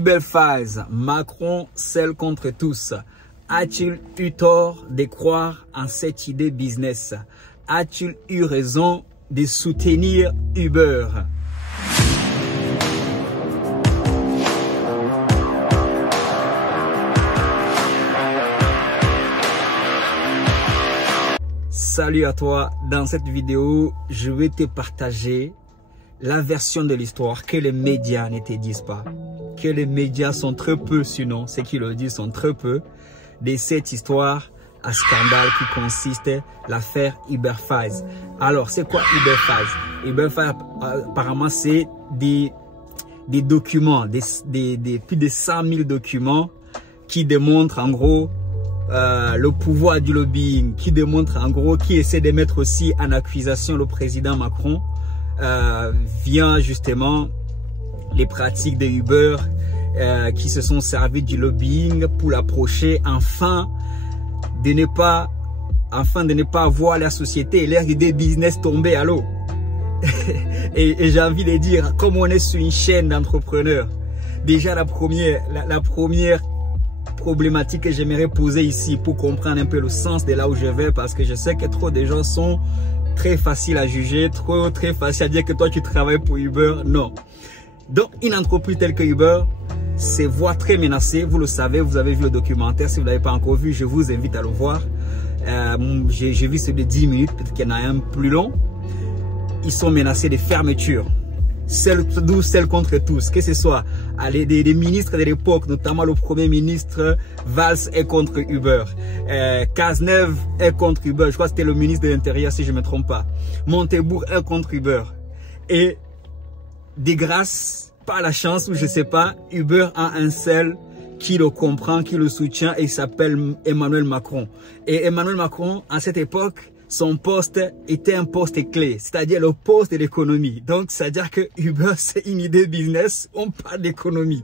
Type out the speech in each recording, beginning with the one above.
Uberphase, Macron seul contre tous. A-t-il eu tort de croire en cette idée business? A-t-il eu raison de soutenir Uber? Salut à toi, dans cette vidéo, je vais te partager la version de l'histoire que les médias ne te disent pas. Que les médias sont très peu, sinon ceux qui le disent sont très peu, de cette histoire à scandale qui consiste l'affaire Uberphase. Alors, c'est quoi Uberphase? Uberphase, apparemment, c'est des documents, plus de 100 000 documents qui démontrent en gros le pouvoir du lobbying, qui démontre en gros, qui essaie de mettre aussi en accusation le président Macron via justement les pratiques de Uber qui se sont servis du lobbying pour l'approcher afin de ne pas voir la société et leur idée business tomber à l'eau. et j'ai envie de dire, comme on est sur une chaîne d'entrepreneurs, déjà la première problématique que j'aimerais poser ici pour comprendre un peu le sens de là où je vais, parce que je sais que trop de gens sont très faciles à juger, très faciles à dire que toi tu travailles pour Uber. Non. Donc une entreprise telle que Uber se voit très menacée, vous le savez, vous avez vu le documentaire, si vous ne l'avez pas encore vu, je vous invite à le voir. J'ai vu celui de 10 minutes, peut-être qu'il y en a un plus long. Ils sont menacés de fermeture. Celle contre tous, que ce soit des ministres de l'époque, notamment le premier ministre Valls est contre Uber, Cazeneuve est contre Uber, je crois que c'était le ministre de l'Intérieur si je ne me trompe pas, Montebourg est contre Uber, et de grâce, par la chance ou je ne sais pas, Uber a un seul qui le comprend, qui le soutient, et il s'appelle Emmanuel Macron. Et Emmanuel Macron, à cette époque, son poste était un poste clé, c'est-à-dire le poste de l'économie. Donc, c'est-à-dire que Uber, c'est une idée business, on parle d'économie.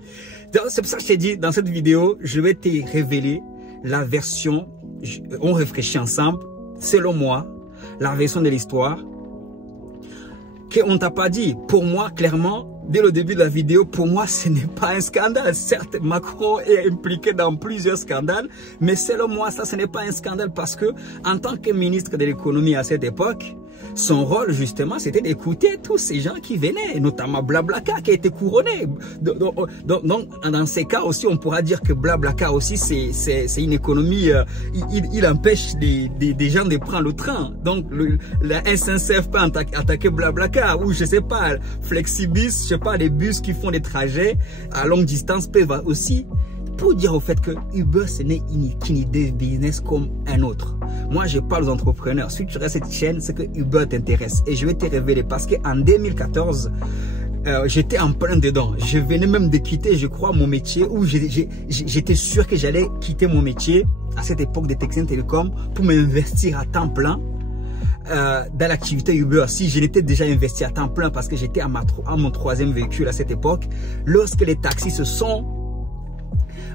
Donc, c'est pour ça que je t'ai dit, dans cette vidéo, je vais te révéler la version, on réfléchit ensemble, selon moi, la version de l'histoire, qu'on ne t'a pas dit. Pour moi, clairement, dès le début de la vidéo, pour moi, ce n'est pas un scandale. Certes, Macron est impliqué dans plusieurs scandales, mais selon moi, ça, ce n'est pas un scandale parce que, en tant que ministre de l'économie à cette époque, son rôle, justement, c'était d'écouter tous ces gens qui venaient, notamment BlaBlaCar qui a été couronné. Donc, dans ces cas aussi, on pourra dire que BlaBlaCar aussi, c'est une économie, il empêche des gens de prendre le train. Donc, la SNCF peut attaquer BlaBlaCar ou, je sais pas, Flexibus, je sais pas, des bus qui font des trajets à longue distance peuvent aussi, pour dire au fait que Uber, ce n'est qu'une idée business comme un autre. Moi, je parle aux entrepreneurs. Si tu restes cette chaîne, c'est que Uber t'intéresse. Et je vais te révéler parce qu'en 2014, j'étais en plein dedans. Je venais même de quitter, je crois, mon métier où j'étais sûr que j'allais quitter mon métier à cette époque de Texan Telecom pour m'investir à temps plein dans l'activité Uber. Si je l'étais déjà investi à temps plein parce que j'étais à mon troisième véhicule à cette époque, lorsque les taxis se sont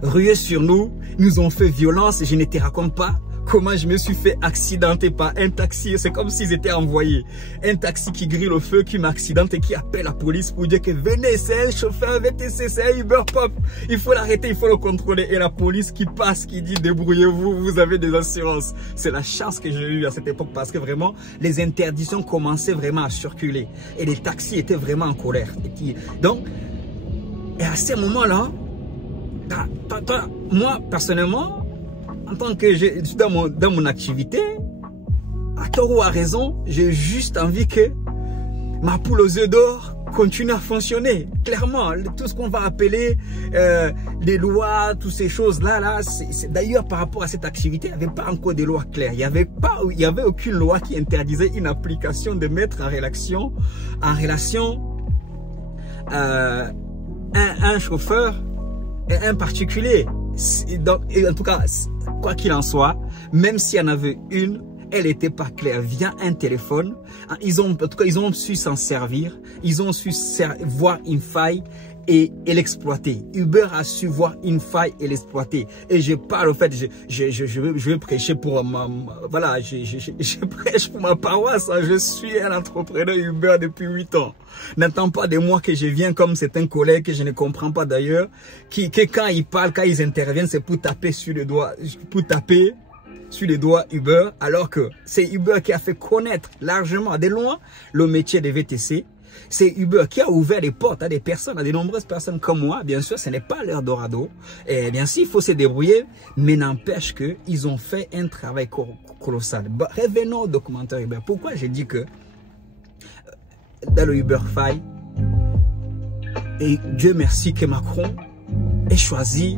rués sur nous, nous ont fait violence, je ne te raconte pas comment je me suis fait accidenter par un taxi. C'est comme s'ils étaient envoyés. Un taxi qui grille le feu, qui m'accidente et qui appelle la police pour dire que venez, c'est un chauffeur VTC, c'est un Uber Pop. Il faut l'arrêter, il faut le contrôler. Et la police qui passe, qui dit débrouillez-vous, vous avez des assurances. C'est la chance que j'ai eue à cette époque parce que vraiment, les interdictions commençaient vraiment à circuler. Et les taxis étaient vraiment en colère. Donc, et à ce moment-là, moi, personnellement, en tant que je suis dans mon activité, à tort ou à raison, j'ai juste envie que ma poule aux œufs d'or continue à fonctionner. Clairement, tout ce qu'on va appeler les lois, toutes ces choses-là, d'ailleurs par rapport à cette activité, il n'y avait pas encore de lois claires. Il n'y avait aucune loi qui interdisait une application de mettre en relation un chauffeur et un particulier. Donc, en tout cas, quoi qu'il en soit, même s'il y en avait une, elle n'était pas claire via un téléphone. En tout cas, ils ont su s'en servir. Ils ont su voir une faille et l'exploiter. Uber a su voir une faille et l'exploiter. Et je parle, au fait, je veux prêcher pour voilà, je prêche pour ma paroisse. Hein. Je suis un entrepreneur Uber depuis 8 ans. N'attends pas de moi que je viens comme certains collègues que je ne comprends pas d'ailleurs, que quand ils parlent, quand ils interviennent, c'est pour taper sur le doigt, Uber, alors que c'est Uber qui a fait connaître largement, de loin, le métier des VTC. C'est Uber qui a ouvert les portes à des personnes, à de nombreuses personnes comme moi. Bien sûr, ce n'est pas leur dorado. Et bien sûr, il faut se débrouiller. Mais n'empêche qu'ils ont fait un travail colossal. Revenons au documentaire Uber. Pourquoi j'ai dit que dans le Uber File, et Dieu merci que Macron ait choisi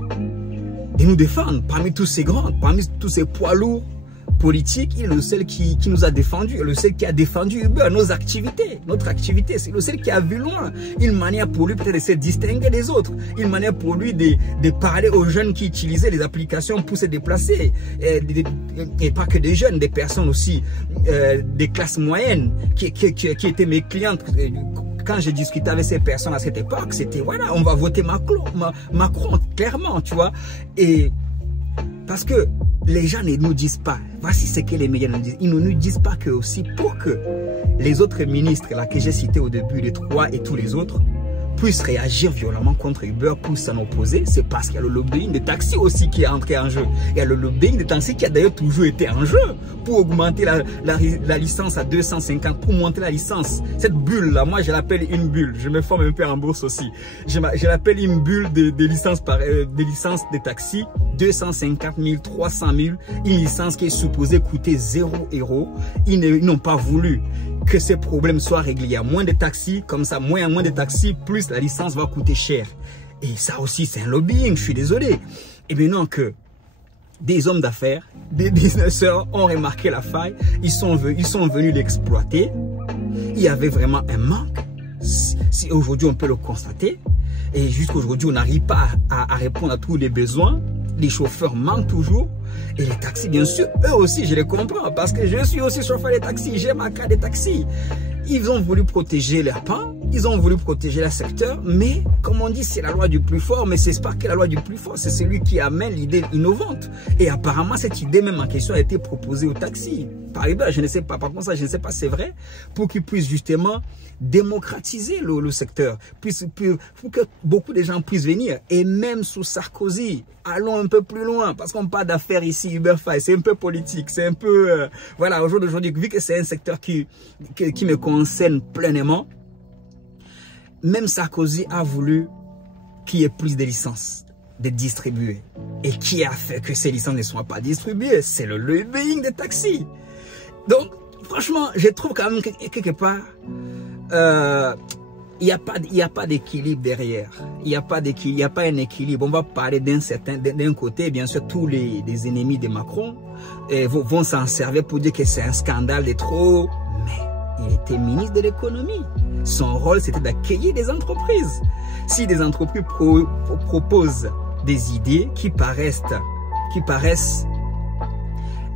de nous défendre parmi tous ces grands, parmi tous ces poids lourds politique, il est le seul qui nous a défendu, le seul qui a défendu Uber, nos activités, notre activité, c'est le seul qui a vu loin, une manière pour lui peut-être de se distinguer des autres, une manière pour lui de parler aux jeunes qui utilisaient les applications pour se déplacer, et pas que des jeunes, des personnes aussi, des classes moyennes, qui étaient mes clientes. Quand j'ai discuté avec ces personnes à cette époque, c'était voilà, on va voter Macron, clairement, tu vois, et parce que les gens ne nous disent pas, voici ce que les médias nous disent, ils ne nous disent pas que aussi pour que les autres ministres là que j'ai cités au début, les 3 et tous les autres, puissent réagir violemment contre Uber pour s'en opposer, c'est parce qu'il y a le lobbying des taxis aussi qui est entré en jeu. Il y a le lobbying des taxis qui a d'ailleurs toujours été en jeu pour augmenter la licence à 250, pour monter la licence. Cette bulle-là, moi je l'appelle une bulle. Je me forme un peu en bourse aussi. Je l'appelle une bulle des licences des taxis. 250 000, 300 000, une licence qui est supposée coûter 0 €. Ils n'ont pas voulu que ces problèmes soient réglés. Il y a moins de taxis, comme ça, moins de taxis, plus la licence va coûter cher. Et ça aussi, c'est un lobbying, je suis désolé. Et maintenant que des hommes d'affaires, des businesseurs ont remarqué la faille, ils sont venus l'exploiter. Il y avait vraiment un manque. Si aujourd'hui, on peut le constater. Et jusqu'à aujourd'hui, on n'arrive pas à répondre à tous les besoins. Les chauffeurs manquent toujours. Et les taxis, bien sûr, eux aussi, je les comprends. Parce que je suis aussi chauffeur de taxi. J'ai ma carte de taxi. Ils ont voulu protéger leur pain. Ils ont voulu protéger leur secteur. Mais, comme on dit, c'est la loi du plus fort. Mais c'est pas que la loi du plus fort. C'est celui qui amène l'idée innovante. Et apparemment, cette idée même en question a été proposée aux taxis. Par exemple, je ne sais pas. Par contre, ça, je ne sais pas, c'est vrai. Pour qu'ils puissent justement démocratiser le secteur, pour que beaucoup de gens puissent venir. Et même sous Sarkozy, allons un peu plus loin, parce qu'on parle d'affaires ici, UberFi, c'est un peu politique, c'est un peu... voilà, aujourd'hui, vu que c'est un secteur qui me concerne pleinement, même Sarkozy a voulu qu'il y ait plus de licences de distribuer. Et qui a fait que ces licences ne soient pas distribuées? C'est le lobbying des taxis. Donc, franchement, je trouve quand même que quelque part... il n'y a pas d'équilibre derrière. Il n'y a pas un équilibre. On va parler d'un côté, bien sûr, tous les ennemis de Macron vont s'en servir pour dire que c'est un scandale de trop. Mais il était ministre de l'économie. Son rôle, c'était d'accueillir des entreprises. Si des entreprises proposent des idées qui paraissent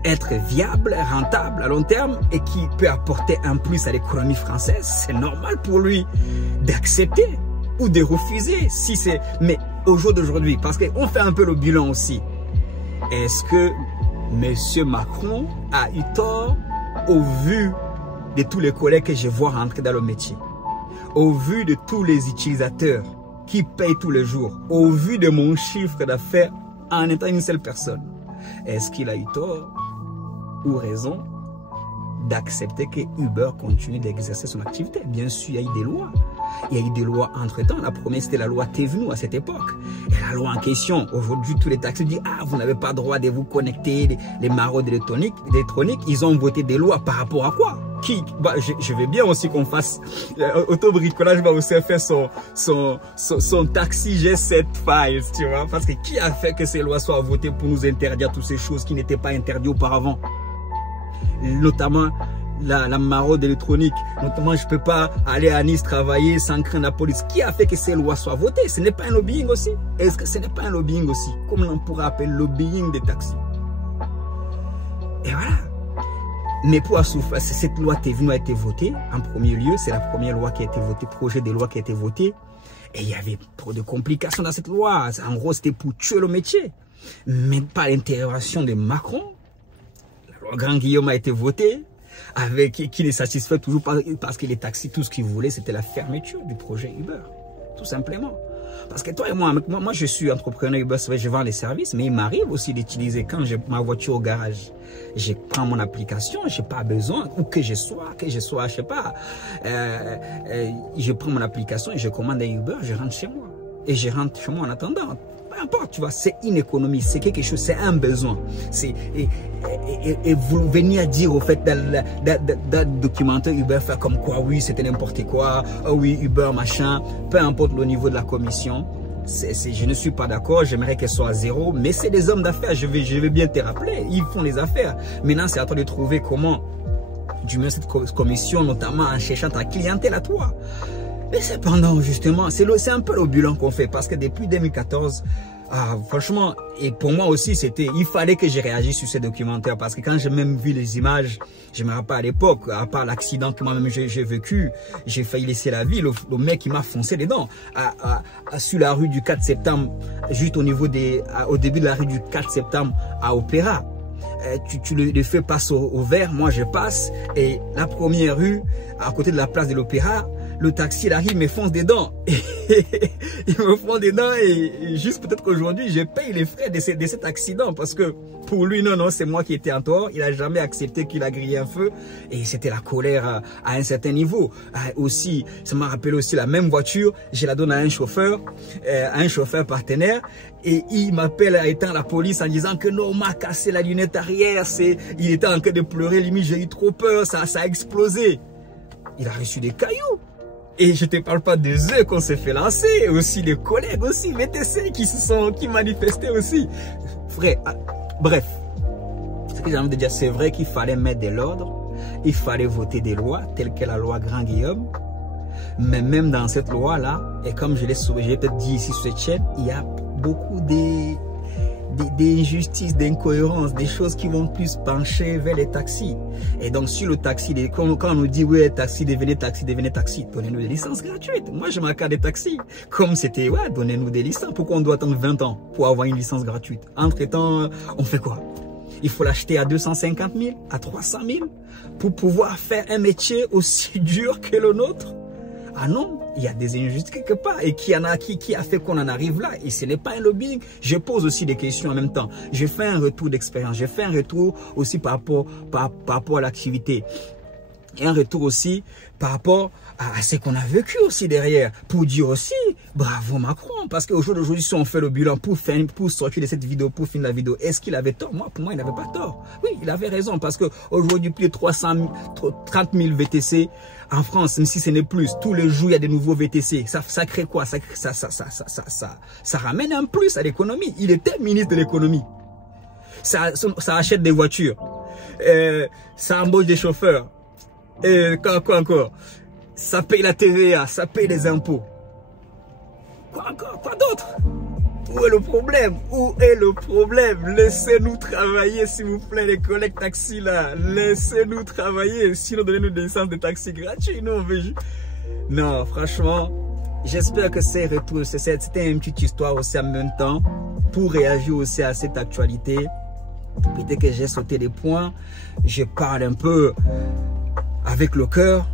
être viable, rentable à long terme et qui peut apporter un plus à l'économie française, c'est normal pour lui d'accepter ou de refuser. Si c'est, mais au jour d'aujourd'hui, parce qu'on fait un peu le bilan aussi, est-ce que M. Macron a eu tort au vu de tous les collègues que je vois rentrer dans le métier, au vu de tous les utilisateurs qui payent tous les jours, au vu de mon chiffre d'affaires en étant une seule personne? Est-ce qu'il a eu tort ou raison d'accepter que Uber continue d'exercer son activité? Bien sûr, il y a eu des lois. Il y a eu des lois entre-temps. La première, c'était la loi Thévenoud à cette époque. Et la loi en question, aujourd'hui, tous les taxis disent « Ah, vous n'avez pas le droit de vous connecter, les maraudes électroniques. » Ils ont voté des lois par rapport à quoi? Je veux bien aussi qu'on fasse Autobricolage va aussi faire son taxi G7 files, tu vois, parce que qui a fait que ces lois soient votées pour nous interdire toutes ces choses qui n'étaient pas interdites auparavant, notamment la maraude électronique, notamment je peux pas aller à Nice travailler sans craindre la police. Qui a fait que ces lois soient votées? Ce n'est pas un lobbying aussi? Est-ce que ce n'est pas un lobbying aussi, comme on pourrait appeler lobbying des taxis? Et voilà. Mais pour assouvir, cette loi a été votée en premier lieu. C'est la première loi qui a été votée, projet de loi qui a été voté. Et il y avait trop de complications dans cette loi. En gros, c'était pour tuer le métier. Mais par l'intervention de Macron, la loi Grand Guillaume a été votée, qui les satisfait toujours parce que les taxis, tout ce qu'ils voulaient, c'était la fermeture du projet Uber. Tout simplement. Parce que toi et moi, je suis entrepreneur Uber, c'est vrai, je vends les services, mais il m'arrive aussi d'utiliser quand j'ai ma voiture au garage. Je prends mon application, je n'ai pas besoin, ou que je sois, je sais pas, je prends mon application et je commande un Uber, je rentre chez moi. Et je rentre chez moi en attendant. Peu importe, tu vois, c'est une économie, c'est quelque chose, c'est un besoin. Et vous venir dire au fait dans documentaire Uber faire comme quoi, oui, c'était n'importe quoi, oh oui, Uber, machin, peu importe le niveau de la commission. Je ne suis pas d'accord, j'aimerais qu'elle soit à zéro, mais c'est des hommes d'affaires, je vais bien te rappeler, ils font les affaires. Maintenant, c'est à toi de trouver comment diminuer cette commission, notamment en cherchant ta clientèle à toi. Mais cependant, justement, c'est un peu le bilan qu'on fait, parce que depuis 2014, franchement, et pour moi aussi, il fallait que je réagisse sur ces documentaires, parce que quand j'ai même vu les images, je me rappelle à l'époque, à part l'accident que moi-même j'ai vécu, j'ai failli laisser la vie, le mec qui m'a foncé dedans, sur la rue du 4 septembre, juste au début de la rue du 4 septembre à Opéra. Le feu passe au vert, moi je passe, et la première rue, à côté de la place de l'Opéra, le taxi il arrive, me fonce dedans. Il me fonce dedans et juste peut-être qu'aujourd'hui, je paye les frais de cet accident parce que pour lui, non, c'est moi qui étais en tort. Il n'a jamais accepté qu'il a grillé un feu et c'était la colère à un certain niveau. Aussi, ça m'a rappelé aussi la même voiture, je la donne à un chauffeur partenaire et il m'appelle à étant la police en disant que non, on m'a cassé la lunette arrière, il était en train de pleurer, limite j'ai eu trop peur, ça a explosé. Il a reçu des cailloux. Et je te parle pas des œufs qu'on s'est fait lancer, aussi les collègues aussi, VTC qui manifestaient aussi. Frère, bref, ce que j'ai envie de dire, c'est vrai qu'il fallait mettre de l'ordre, il fallait voter des lois, telles que la loi Grand Guillaume. Mais même dans cette loi-là, et comme je l'ai peut-être dit ici sur cette chaîne, il y a beaucoup d'injustices, d'incohérences, des choses qui vont plus pencher vers les taxis. Et donc sur le taxi, quand on nous dit oui, taxi, devenez taxi, donnez-nous des licences gratuites. Moi je m'accorde des taxis. Comme c'était, ouais, donnez-nous des licences. Pourquoi on doit attendre 20 ans pour avoir une licence gratuite? Entre-temps, on fait quoi? Il faut l'acheter à 250 000, à 300 000 pour pouvoir faire un métier aussi dur que le nôtre? Ah non, il y a des injustices quelque part. Et qui a fait qu'on en arrive là? Et ce n'est pas un lobbying. Je pose aussi des questions en même temps. Je fais un retour d'expérience. Je fais un retour aussi par rapport à l'activité. Et un retour aussi par rapport à ce qu'on a vécu aussi derrière. Pour dire aussi, bravo Macron. Parce qu'aujourd'hui, si on fait le bilan pour sortir de cette vidéo, pour finir la vidéo, est-ce qu'il avait tort? Pour moi, il n'avait pas tort. Oui, il avait raison. Parce qu'aujourd'hui, plus de 30 000 VTC en France, même si ce n'est plus. Tous les jours, il y a des nouveaux VTC. Ça crée quoi? Ça ramène un plus à l'économie. Il était ministre de l'économie. Ça achète des voitures. Ça embauche des chauffeurs. Quoi encore? Ça paye la TVA, ça paye les impôts. Quoi encore? Quoi d'autre? Où est le problème? Où est le problème? Laissez-nous travailler, s'il vous plaît, les collègues taxis là. Laissez-nous travailler. Sinon, donnez-nous des licences de taxi gratuits. Nous, on veut... Non, franchement, j'espère que c'était une petite histoire aussi en même temps pour réagir aussi à cette actualité. Peut-être que j'ai sauté des points. Je parle un peu avec le cœur.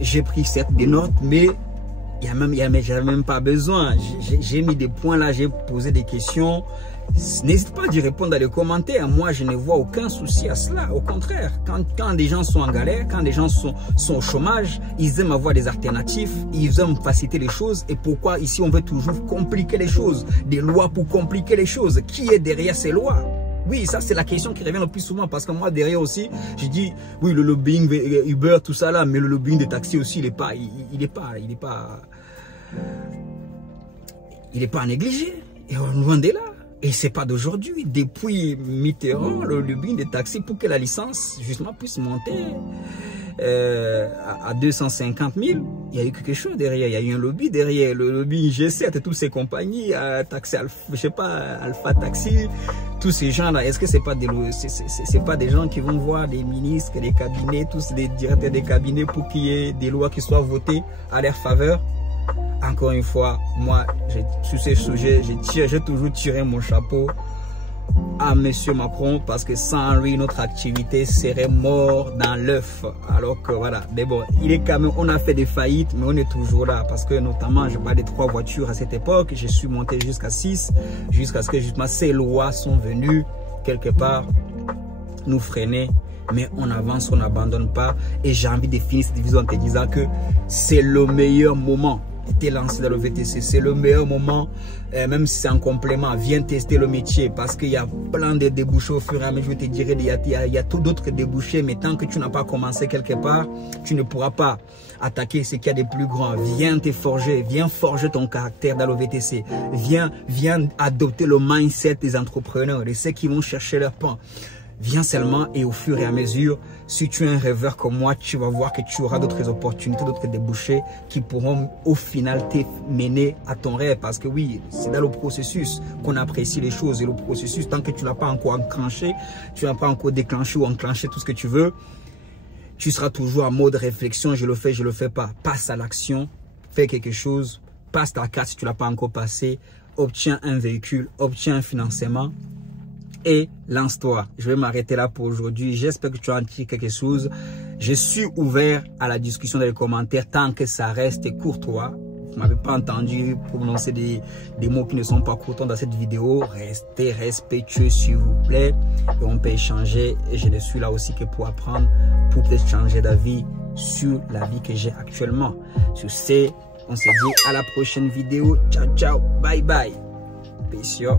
J'ai pris certes des notes, mais j'avais même pas besoin. J'ai mis des points là, j'ai posé des questions. N'hésite pas à y répondre dans les commentaires. Moi, je ne vois aucun souci à cela. Au contraire, quand des gens sont en galère, quand des gens sont au chômage, ils aiment avoir des alternatives, ils aiment faciliter les choses. Et pourquoi ici, on veut toujours compliquer les choses? Des lois pour compliquer les choses. Qui est derrière ces lois? Oui, ça c'est la question qui revient le plus souvent parce que moi derrière aussi, je dis oui le lobbying Uber tout ça là, mais le lobbying des taxis aussi il est pas à négliger. Et loin de là. Et c'est pas d'aujourd'hui. Depuis Mitterrand, le lobbying des taxis pour que la licence justement puisse monter à 250 000, il y a eu quelque chose derrière, il y a eu un lobby derrière, le lobby G7 et toutes ces compagnies, Taxi Alpha, je sais pas, Alpha Taxi, tous ces gens-là, est-ce que c'est pas des gens qui vont voir des ministres, des cabinets, tous les directeurs des cabinets pour qu'il y ait des lois qui soient votées à leur faveur? Encore une fois, moi, sur ces sujets, j'ai toujours tiré mon chapeau à monsieur Macron, parce que sans lui, notre activité serait morte dans l'œuf. Alors que voilà, mais bon, il est quand même, on a fait des faillites, mais on est toujours là, parce que notamment, je parlais de 3 voitures à cette époque, je suis monté jusqu'à 6, jusqu'à ce que justement ces lois sont venues quelque part nous freiner. Mais on avance, on n'abandonne pas, et j'ai envie de finir cette vidéo en te disant que c'est le meilleur moment. T'es lancé dans le VTC, c'est le meilleur moment, même si c'est en complément, viens tester le métier, parce qu'il y a plein de débouchés au fur et à mesure. Je te dirais, il y a tout d'autres débouchés, mais tant que tu n'as pas commencé quelque part, tu ne pourras pas attaquer ce qu'il y a de plus grand. Viens te forger, viens forger ton caractère dans le VTC, viens adopter le mindset des entrepreneurs, de ceux qui vont chercher leur pain. Viens seulement, et au fur et à mesure, si tu es un rêveur comme moi, tu vas voir que tu auras d'autres opportunités, d'autres débouchés qui pourront au final te mener à ton rêve. Parce que oui, c'est dans le processus qu'on apprécie les choses. Et le processus, tant que tu n'as pas encore enclenché, tu n'as pas encore déclenché ou enclenché tout ce que tu veux, tu seras toujours en mode réflexion, je le fais pas. Passe à l'action, fais quelque chose, passe ta carte si tu ne l'as pas encore passé, obtiens un véhicule, obtiens un financement. Et lance-toi. Je vais m'arrêter là pour aujourd'hui. J'espère que tu as en tiré quelque chose. Je suis ouvert à la discussion dans les commentaires tant que ça reste courtois. Vous ne m'avez pas entendu prononcer des mots qui ne sont pas courtois dans cette vidéo. Restez respectueux s'il vous plaît. Et on peut échanger. Et je ne suis là aussi que pour apprendre, pour peut-être changer d'avis sur la vie que j'ai actuellement. Sur ce, on se dit à la prochaine vidéo. Ciao, ciao. Bye, bye. Peace, yo.